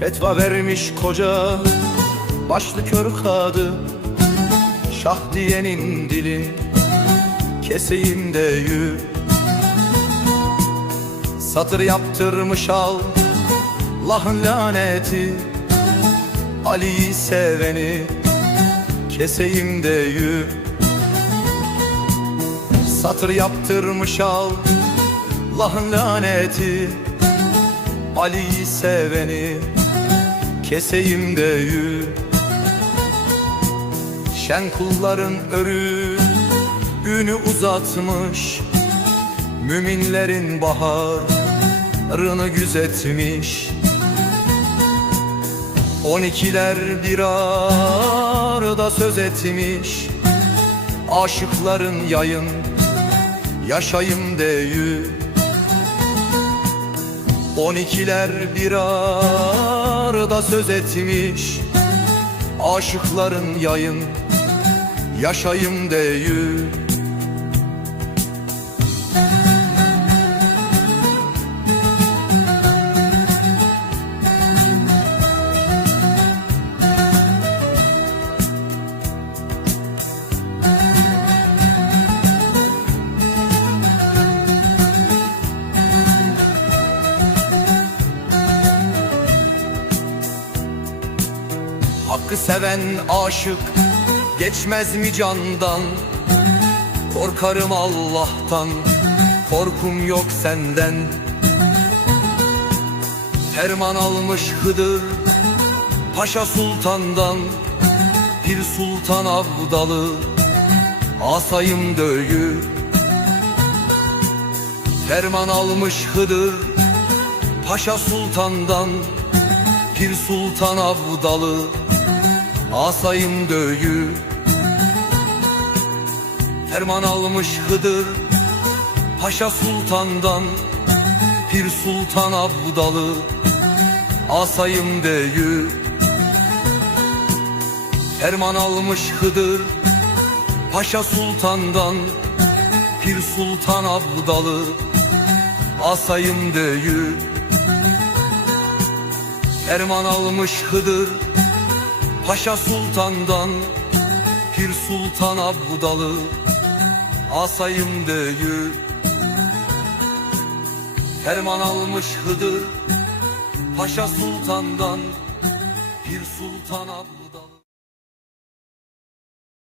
Fetva vermiş koca Başlı kör kadı. Şah diyenin dilin Keseyim de yü. Satır yaptırmış al Lahın laneti. Ali'yi seveni Keseyim de yü. Satır yaptırmış al Lahın laneti. Ali'yi seveni Keseyim de yü. Şen kulların örü Günü uzatmış. Müminlerin baharını güzetmiş. On ikiler bir arada söz etmiş. Aşıkların yayın Yaşayım deyü On ikiler bir arada söz etmiş. Aşıkların yayın Yaşayım deyü Hakkı seven aşık geçmez mi candan? Korkarım Allah'tan korkum yok senden. Ferman almış Hıdır Paşa Sultan'dan. Bir sultan avdalı Asayım döyü Ferman almış Hıdır Paşa Sultan'dan. Pir Sultan avdalı Asayım döyü Ferman almış Hıdır Paşa Sultan'dan Pir Sultan avdalı Asayım deyü Ferman almış Hıdır Paşa Sultan'dan Pir Sultan avdalı Asayım deyü Ferman almış Hıdır Paşa Sultan'dan Pir Sultan Abdalı Asayım deyü Ferman almış Hıdır Paşa Sultan'dan Pir Sultan Abdalı